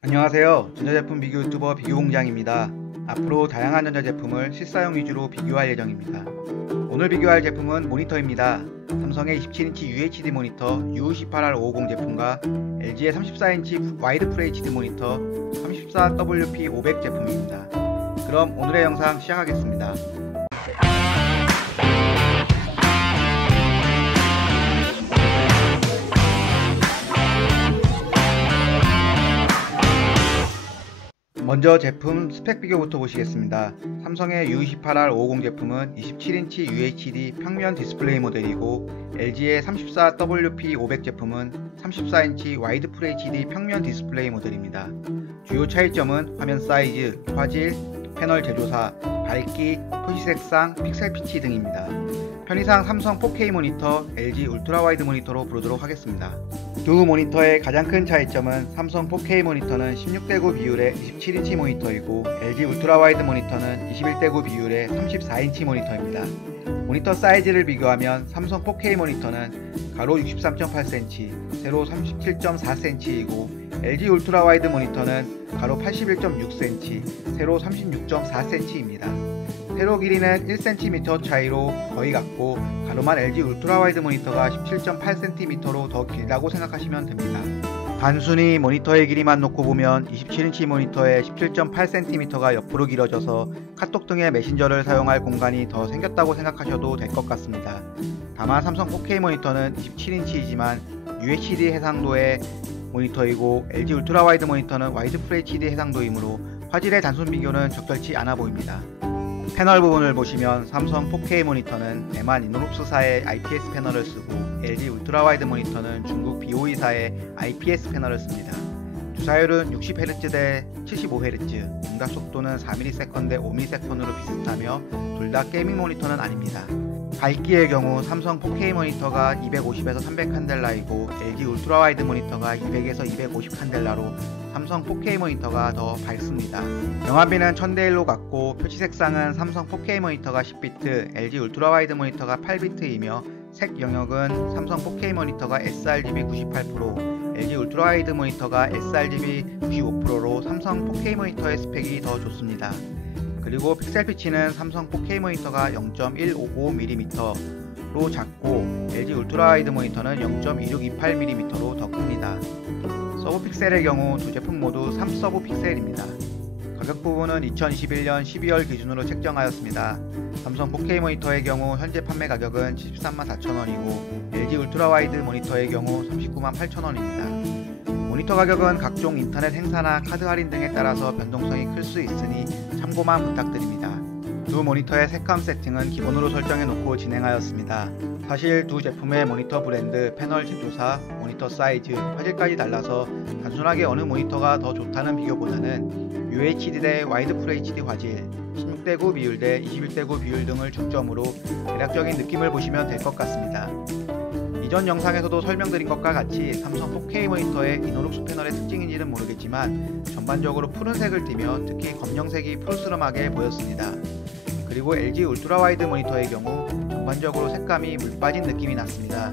안녕하세요. 전자제품 비교 유튜버 비교공장입니다. 앞으로 다양한 전자제품을 실사용 위주로 비교할 예정입니다. 오늘 비교할 제품은 모니터입니다. 삼성의 27인치 UHD 모니터 U18R550 제품과 LG의 34인치 와이드 FHD 모니터 34WP500 제품입니다. 그럼 오늘의 영상 시작하겠습니다. 먼저 제품 스펙 비교부터 보시겠습니다. 삼성의 U28R550 제품은 27인치 UHD 평면 디스플레이 모델이고 LG의 34WP500 제품은 34인치 와이드 FHD 평면 디스플레이 모델입니다. 주요 차이점은 화면 사이즈, 화질, 패널 제조사, 밝기, 표시 색상, 픽셀 피치 등입니다. 편의상 삼성 4K 모니터, LG 울트라 와이드 모니터로 부르도록 하겠습니다. 두 모니터의 가장 큰 차이점은 삼성 4K 모니터는 16:9 비율의 27인치 모니터이고 LG 울트라 와이드 모니터는 21:9 비율의 34인치 모니터입니다. 모니터 사이즈를 비교하면 삼성 4K 모니터는 가로 63.8cm, 세로 37.4cm이고 LG 울트라 와이드 모니터는 가로 81.6cm, 세로 36.4cm입니다. 세로 길이는 1cm 차이로 거의 같고 가로만 LG 울트라 와이드 모니터가 17.8cm로 더 길다고 생각하시면 됩니다. 단순히 모니터의 길이만 놓고 보면 27인치 모니터의 17.8cm가 옆으로 길어져서 카톡 등의 메신저를 사용할 공간이 더 생겼다고 생각하셔도 될 것 같습니다. 다만 삼성 4K 모니터는 27인치이지만 UHD 해상도의 모니터이고 LG 울트라 와이드 모니터는 와이드 FHD 해상도이므로 화질의 단순 비교는 적절치 않아 보입니다. 패널 부분을 보시면 삼성 4K 모니터는 대만 이노룩스사의 IPS 패널을 쓰고 LG 울트라 와이드 모니터는 중국 BOE사의 IPS 패널을 씁니다. 주사율은 60Hz 대 75Hz, 응답 속도는 4ms 대 5ms로 비슷하며 둘 다 게이밍 모니터는 아닙니다. 밝기의 경우 삼성 4K 모니터가 250에서 300 칸델라이고 LG 울트라 와이드 모니터가 200에서 250 칸델라로 삼성 4K 모니터가 더 밝습니다. 영화비는 1000대1로 같고 표시 색상은 삼성 4K 모니터가 10비트, LG 울트라 와이드 모니터가 8비트이며 색 영역은 삼성 4K 모니터가 sRGB 98%, LG 울트라 와이드 모니터가 sRGB 95%로 삼성 4K 모니터의 스펙이 더 좋습니다. 그리고 픽셀 피치는 삼성 4K 모니터가 0.155mm로 작고 LG 울트라 와이드 모니터는 0.2628mm로 더 큽니다. 서브 픽셀의 경우 두 제품 모두 3서브 픽셀입니다. 가격 부분은 2021년 12월 기준으로 책정하였습니다. 삼성 4K 모니터의 경우 현재 판매 가격은 734,000원이고 LG 울트라 와이드 모니터의 경우 398,000원입니다. 모니터 가격은 각종 인터넷 행사나 카드 할인 등에 따라서 변동성이 클 수 있으니 참고만 부탁드립니다. 두 모니터의 색감 세팅은 기본으로 설정해 놓고 진행하였습니다. 사실 두 제품의 모니터 브랜드, 패널 제조사, 모니터 사이즈, 화질까지 달라서 단순하게 어느 모니터가 더 좋다는 비교보다는 UHD 대 와이드 FHD 화질, 16:9 비율 대 21:9 비율 등을 중점으로 대략적인 느낌을 보시면 될 것 같습니다. 이전 영상에서도 설명드린 것과 같이 삼성 4K 모니터의 이노룩스 패널의 특징인지는 모르겠지만 전반적으로 푸른색을 띠며 특히 검정색이 푸르스름하게 보였습니다. 그리고 LG 울트라 와이드 모니터의 경우 전반적으로 색감이 물 빠진 느낌이 났습니다.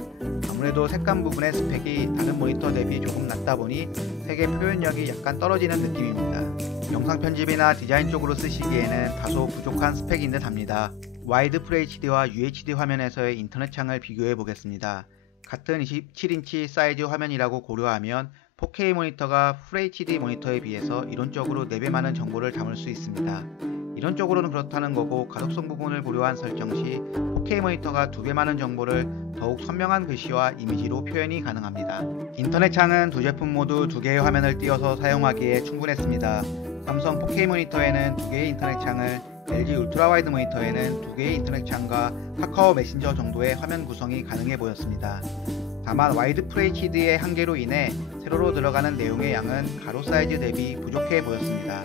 아무래도 색감 부분의 스펙이 다른 모니터 대비 조금 낮다 보니 색의 표현력이 약간 떨어지는 느낌입니다. 영상 편집이나 디자인 쪽으로 쓰시기에는 다소 부족한 스펙인 듯 합니다. 와이드 FHD와 UHD 화면에서의 인터넷 창을 비교해 보겠습니다. 같은 27인치 사이즈 화면이라고 고려하면 4K 모니터가 FHD 모니터에 비해서 이론적으로 4배 많은 정보를 담을 수 있습니다. 이론적으로는 그렇다는 거고 가독성 부분을 고려한 설정 시 4K 모니터가 2배 많은 정보를 더욱 선명한 글씨와 이미지로 표현이 가능합니다. 인터넷 창은 두 제품 모두 2개의 화면을 띄워서 사용하기에 충분했습니다. 삼성 4K 모니터에는 2개의 인터넷 창을, LG 울트라 와이드 모니터에는 2개의 인터넷 창과 카카오 메신저 정도의 화면 구성이 가능해 보였습니다. 다만 와이드 FHD의 한계로 인해 세로로 들어가는 내용의 양은 가로 사이즈 대비 부족해 보였습니다.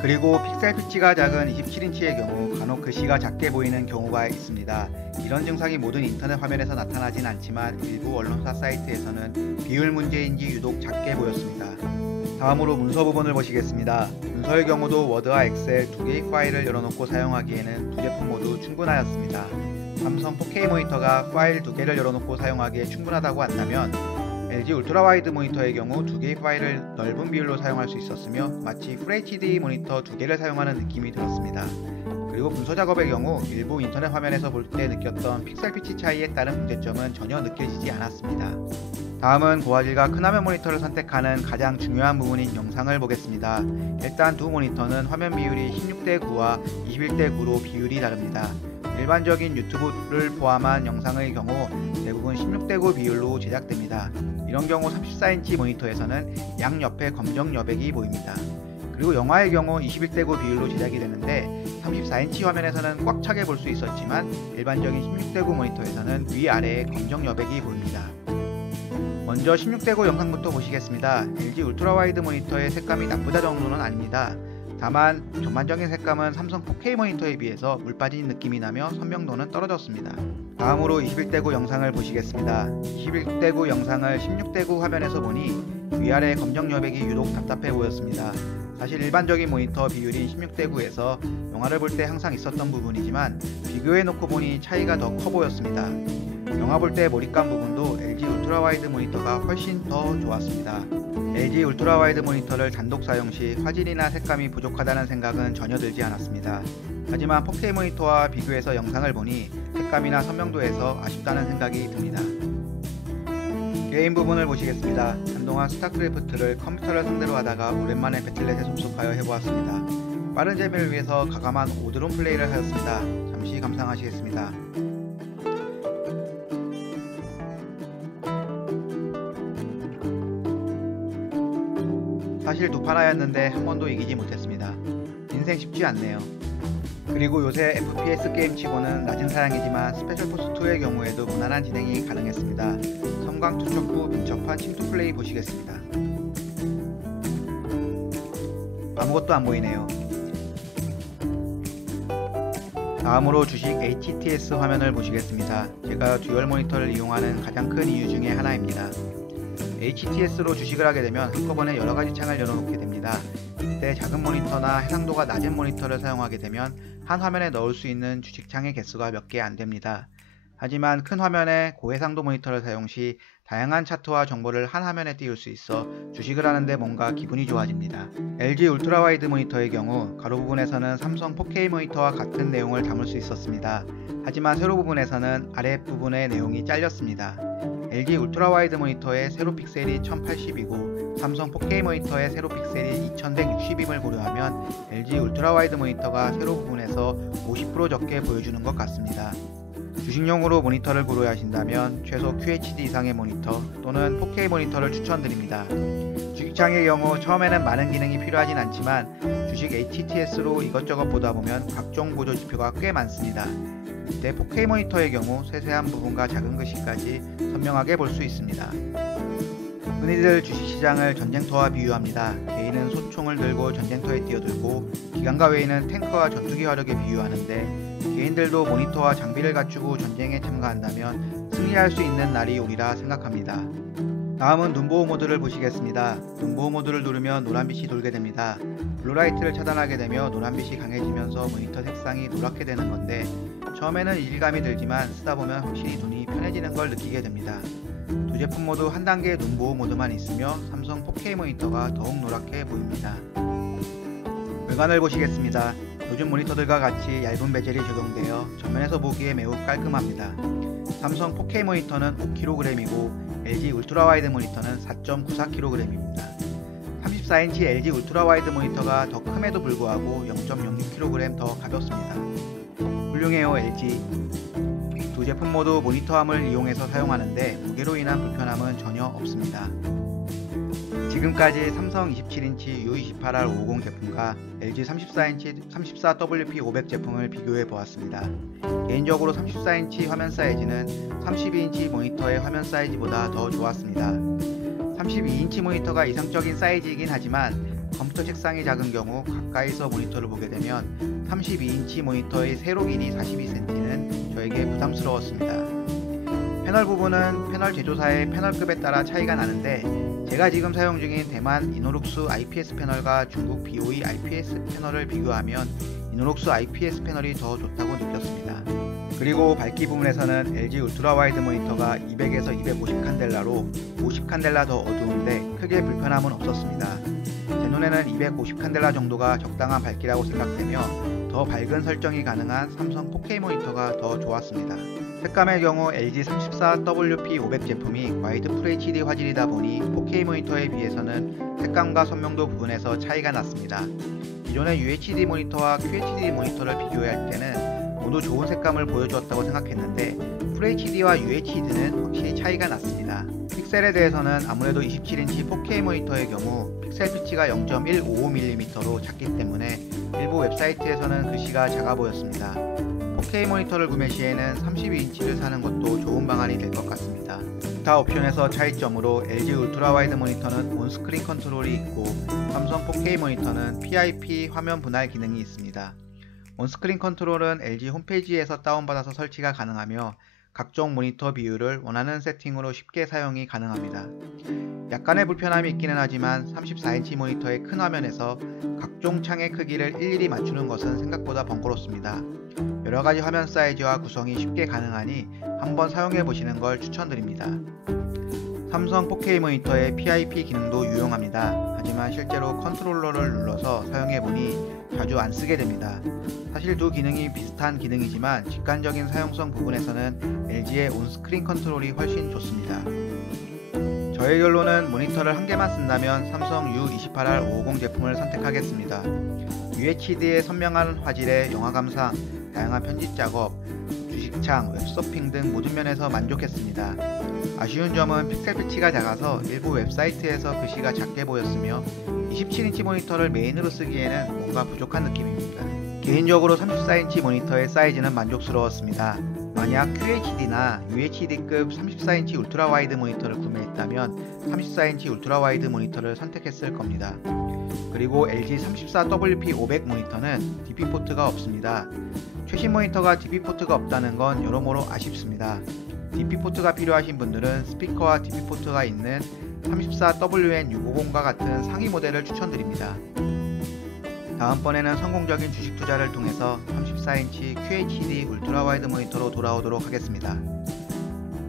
그리고 픽셀 피치가 작은 27인치의 경우 간혹 글씨가 작게 보이는 경우가 있습니다. 이런 증상이 모든 인터넷 화면에서 나타나진 않지만 일부 언론사 사이트에서는 비율 문제인지 유독 작게 보였습니다. 다음으로 문서 부분을 보시겠습니다. 문서의 경우도 워드와 엑셀 2개의 파일을 열어놓고 사용하기에는 두 제품 모두 충분하였습니다. 삼성 4K 모니터가 파일 2개를 열어놓고 사용하기에 충분하다고 한다면 LG 울트라 와이드 모니터의 경우 두 개의 파일을 넓은 비율로 사용할 수 있었으며 마치 FHD 모니터 두 개를 사용하는 느낌이 들었습니다. 그리고 분석 작업의 경우 일부 인터넷 화면에서 볼 때 느꼈던 픽셀 피치 차이에 따른 문제점은 전혀 느껴지지 않았습니다. 다음은 고화질과 큰 화면 모니터를 선택하는 가장 중요한 부분인 영상을 보겠습니다. 일단 두 모니터는 화면 비율이 16:9와 21:9로 비율이 다릅니다. 일반적인 유튜브를 포함한 영상의 경우 대부분 16:9 비율로 제작됩니다. 이런 경우 34인치 모니터에서는 양옆에 검정 여백이 보입니다. 그리고 영화의 경우 21:9 비율로 제작이 되는데 34인치 화면에서는 꽉 차게 볼 수 있었지만 일반적인 16:9 모니터에서는 위아래에 검정 여백이 보입니다. 먼저 16:9 영상부터 보시겠습니다. LG 울트라 와이드 모니터의 색감이 나쁘다 정도는 아닙니다. 다만 전반적인 색감은 삼성 4K 모니터에 비해서 물 빠진 느낌이 나며 선명도는 떨어졌습니다. 다음으로 21:9 영상을 보시겠습니다. 21:9 영상을 16:9 화면에서 보니 위아래 검정 여백이 유독 답답해 보였습니다. 사실 일반적인 모니터 비율인 16:9에서 영화를 볼 때 항상 있었던 부분이지만 비교해 놓고 보니 차이가 더 커 보였습니다. 영화 볼 때 몰입감 부분도 LG 울트라 와이드 모니터가 훨씬 더 좋았습니다. LG 울트라 와이드 모니터를 단독 사용 시 화질이나 색감이 부족하다는 생각은 전혀 들지 않았습니다. 하지만 4K 모니터와 비교해서 영상을 보니 색감이나 선명도에서 아쉽다는 생각이 듭니다. 게임 부분을 보시겠습니다. 한동안 스타크래프트를 컴퓨터를 상대로 하다가 오랜만에 배틀넷에 접속하여 해보았습니다. 빠른 재미를 위해서 가감한 오드론 플레이를 하였습니다. 잠시 감상하시겠습니다. 사실 두 판 하였는데 한 번도 이기지 못했습니다. 인생 쉽지 않네요. 그리고 요새 FPS 게임 치고는 낮은 사양이지만 스페셜포스2의 경우에도 무난한 진행이 가능했습니다. 섬광 투척 후 민첩한 침투 플레이 보시겠습니다. 아무것도 안 보이네요. 다음으로 주식 HTS 화면을 보시겠습니다. 제가 듀얼 모니터를 이용하는 가장 큰 이유 중에 하나입니다. HTS로 주식을 하게 되면 한꺼번에 여러가지 창을 열어놓게 됩니다. 이때 작은 모니터나 해상도가 낮은 모니터를 사용하게 되면 한 화면에 넣을 수 있는 주식창의 개수가 몇 개 안됩니다. 하지만 큰 화면의 고해상도 모니터를 사용 시 다양한 차트와 정보를 한 화면에 띄울 수 있어 주식을 하는데 뭔가 기분이 좋아집니다. LG 울트라 와이드 모니터의 경우 가로 부분에서는 삼성 4K 모니터와 같은 내용을 담을 수 있었습니다. 하지만 세로 부분에서는 아랫부분의 내용이 잘렸습니다. LG 울트라 와이드 모니터의 세로 픽셀이 1080이고 삼성 4K 모니터의 세로 픽셀이 2160임을 고려하면 LG 울트라 와이드 모니터가 세로 부분에서 50% 적게 보여주는 것 같습니다. 주식용으로 모니터를 고려하신다면 최소 QHD 이상의 모니터 또는 4K 모니터를 추천드립니다. 주식창의 경우 처음에는 많은 기능이 필요하진 않지만 주식 HTS로 이것저것 보다 보면 각종 보조 지표가 꽤 많습니다. 이때 4K 모니터의 경우 세세한 부분과 작은 글씨까지 선명하게 볼 수 있습니다. 흔히들 주식시장을 전쟁터와 비유합니다. 개인은 소총을 들고 전쟁터에 뛰어들고 기관과 외인은 탱크와 전투기 화력에 비유하는데 개인들도 모니터와 장비를 갖추고 전쟁에 참가한다면 승리할 수 있는 날이 오리라 생각합니다. 다음은 눈보호 모드를 보시겠습니다. 눈보호 모드를 누르면 노란빛이 돌게 됩니다. 블루라이트를 차단하게 되며 노란빛이 강해지면서 모니터 색상이 노랗게 되는 건데 처음에는 이질감이 들지만 쓰다보면 확실히 눈이 편해지는 걸 느끼게 됩니다. 두 제품 모두 한 단계의 눈보호 모드만 있으며 삼성 4K 모니터가 더욱 노랗게 보입니다. 외관을 보시겠습니다. 요즘 모니터들과 같이 얇은 베젤이 적용되어 정면에서 보기에 매우 깔끔합니다. 삼성 4K 모니터는 5kg이고 LG 울트라 와이드 모니터는 4.94kg입니다. 34인치 LG 울트라 와이드 모니터가 더 큼에도 불구하고 0.06kg 더 가볍습니다. 훌륭해요 LG. 두 제품 모두 모니터함을 이용해서 사용하는데 무게로 인한 불편함은 전혀 없습니다. 지금까지 삼성 27인치 U28R550 제품과 LG 34인치 34WP500 제품을 비교해 보았습니다. 개인적으로 34인치 화면 사이즈는 32인치 모니터의 화면 사이즈보다 더 좋았습니다. 32인치 모니터가 이상적인 사이즈이긴 하지만 컴퓨터 책상이 작은 경우 가까이서 모니터를 보게 되면 32인치 모니터의 세로 길이 42cm는 저에게 부담스러웠습니다. 패널 부분은 패널 제조사의 패널급에 따라 차이가 나는데 제가 지금 사용 중인 대만 이노룩스 IPS 패널과 중국 BOE IPS 패널을 비교하면 이노룩스 IPS 패널이 더 좋다고 느꼈습니다. 그리고 밝기 부분에서는 LG 울트라 와이드 모니터가 200에서 250 칸델라로 50 칸델라 더 어두운데 크게 불편함은 없었습니다. 제 눈에는 250 칸델라 정도가 적당한 밝기라고 생각되며 더 밝은 설정이 가능한 삼성 4K 모니터가 더 좋았습니다. 색감의 경우 LG 34WP500 제품이 와이드 FHD 화질이다 보니 4K 모니터에 비해서는 색감과 선명도 부분에서 차이가 났습니다. 기존의 UHD 모니터와 QHD 모니터를 비교할 때는 모두 좋은 색감을 보여주었다고 생각했는데 FHD와 UHD는 확실히 차이가 났습니다. 픽셀에 대해서는 아무래도 27인치 4K 모니터의 경우 픽셀 피치가 0.155mm로 작기 때문에 일부 웹사이트에서는 글씨가 작아 보였습니다. 4K 모니터를 구매 시에는 32인치를 사는 것도 좋은 방안이 될 것 같습니다. 기타 옵션에서 차이점으로 LG 울트라 와이드 모니터는 온스크린 컨트롤이 있고 삼성 4K 모니터는 PIP 화면 분할 기능이 있습니다. 온스크린 컨트롤은 LG 홈페이지에서 다운받아서 설치가 가능하며 각종 모니터 비율을 원하는 세팅으로 쉽게 사용이 가능합니다. 약간의 불편함이 있기는 하지만 34인치 모니터의 큰 화면에서 각종 창의 크기를 일일이 맞추는 것은 생각보다 번거롭습니다. 여러가지 화면 사이즈와 구성이 쉽게 가능하니 한번 사용해 보시는 걸 추천드립니다. 삼성 4K 모니터의 PIP 기능도 유용합니다. 하지만 실제로 컨트롤러를 눌러서 사용해보니 자주 안 쓰게 됩니다. 사실 두 기능이 비슷한 기능이지만 직관적인 사용성 부분에서는 LG의 온스크린 컨트롤이 훨씬 좋습니다. 저의 결론은 모니터를 한 개만 쓴다면 삼성 U28R550 제품을 선택하겠습니다. UHD의 선명한 화질에 영화 감상, 다양한 편집 작업, 주식창, 웹서핑 등 모든 면에서 만족했습니다. 아쉬운 점은 픽셀 피치가 작아서 일부 웹사이트에서 글씨가 작게 보였으며 27인치 모니터를 메인으로 쓰기에는 뭔가 부족한 느낌입니다. 개인적으로 34인치 모니터의 사이즈는 만족스러웠습니다. 만약 QHD나 UHD급 34인치 울트라 와이드 모니터를 구매했다면 34인치 울트라 와이드 모니터를 선택했을 겁니다. 그리고 LG 34WP500 모니터는 DP포트가 없습니다. 최신 모니터가 DP포트가 없다는 건 여러모로 아쉽습니다. DP포트가 필요하신 분들은 스피커와 DP포트가 있는 34WN650과 같은 상위 모델을 추천드립니다. 다음번에는 성공적인 주식 투자를 통해서 34인치 QHD 울트라 와이드 모니터로 돌아오도록 하겠습니다.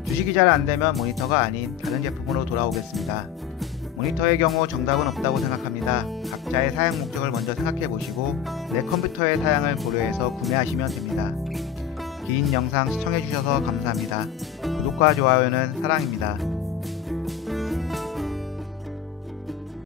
주식이 잘 안되면 모니터가 아닌 다른 제품으로 돌아오겠습니다. 모니터의 경우 정답은 없다고 생각합니다. 각자의 사용 목적을 먼저 생각해 보시고 내 컴퓨터의 사양을 고려해서 구매하시면 됩니다. 긴 영상 시청해 주셔서 감사합니다. 구독과 좋아요는 사랑입니다.